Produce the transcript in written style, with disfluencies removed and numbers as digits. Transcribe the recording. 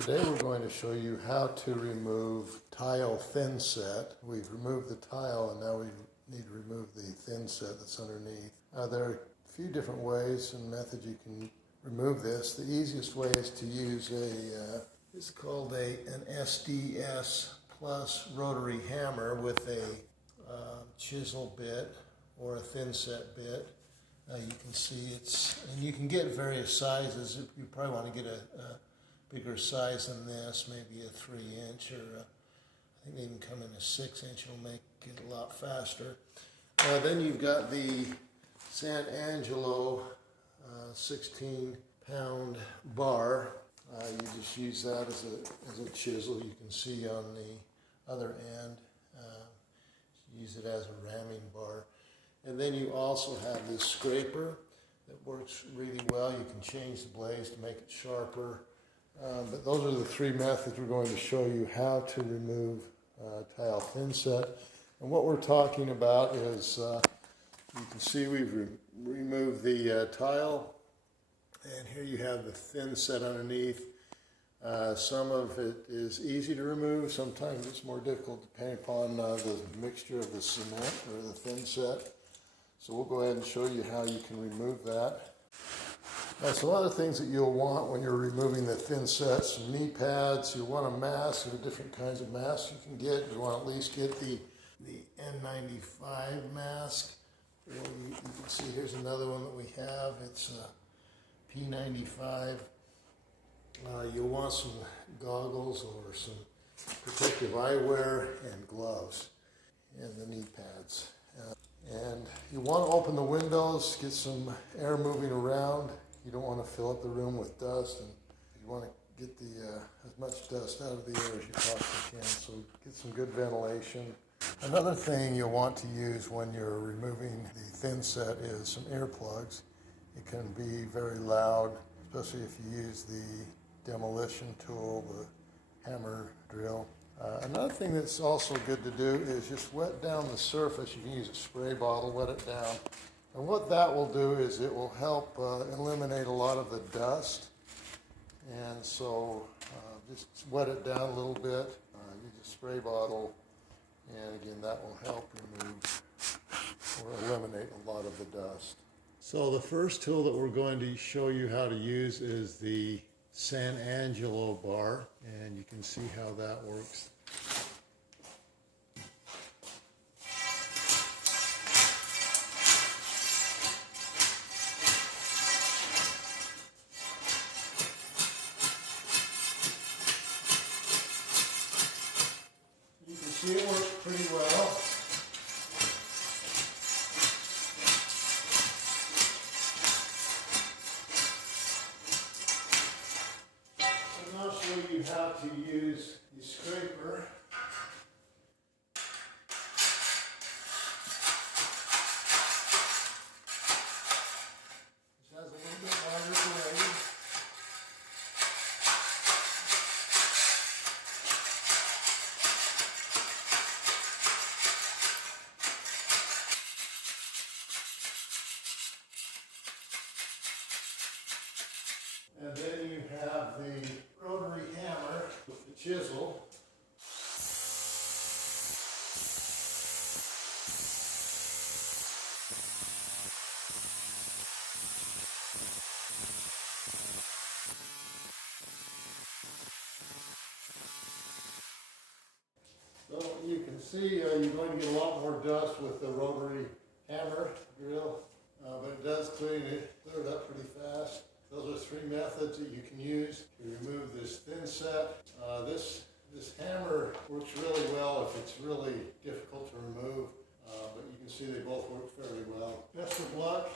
Today we're going to show you how to remove tile thinset. We've removed the tile and now we need to remove the thinset that's underneath. There are a few different ways and methods you can remove this. The easiest way is to use it's called an SDS plus rotary hammer with a chisel bit or a thinset bit. You can see and you can get various sizes. You probably want to get a bigger size than this, maybe a 3-inch, or I think they can come in a 6-inch. It'll make it a lot faster. Then you've got the San Angelo 16-pound bar. You just use that as a chisel. You can see on the other end. Use it as a ramming bar. And then you also have this scraper that works really well. You can change the blades to make it sharper. But those are the three methods we're going to show you how to remove tile thinset. And what we're talking about is, you can see we've removed the tile, and here you have the thinset underneath. Some of it is easy to remove, sometimes it's more difficult depending upon the mixture of the cement or the thinset. So we'll go ahead and show you how you can remove that. Some other things that you'll want when you're removing the thinset: some knee pads. You'll want a mask. There are different kinds of masks you can get. You want to at least get the N95 mask. Or you can see here's another one that we have. It's a P95. You'll want some goggles or some protective eyewear and gloves and the knee pads. And you want to open the windows, get some air moving around. You don't want to fill up the room with dust, and you want to get as much dust out of the air as you possibly can, so get some good ventilation. Another thing you'll want to use when you're removing the thinset is some earplugs. It can be very loud, especially if you use the demolition tool, the hammer drill. Another thing that's also good to do is just wet down the surface. You can use a spray bottle, wet it down. And what that will do is it will help eliminate a lot of the dust. And so just wet it down a little bit, use a spray bottle, and again that will help remove or eliminate a lot of the dust. So the first tool that we're going to show you how to use is the San Angelo bar, and you can see how that works. You can see it works pretty well. I'll show you how to use the scraper. This has a little bit wider blade. And then you have the rotary hammer with the chisel. So you can see you're going to get a lot more dust with the rotary hammer drill, but it does clear it up pretty fast. Those are three methods that you can use to remove this thinset. This hammer works really well if it's really difficult to remove, but you can see they both work fairly well. Best of luck.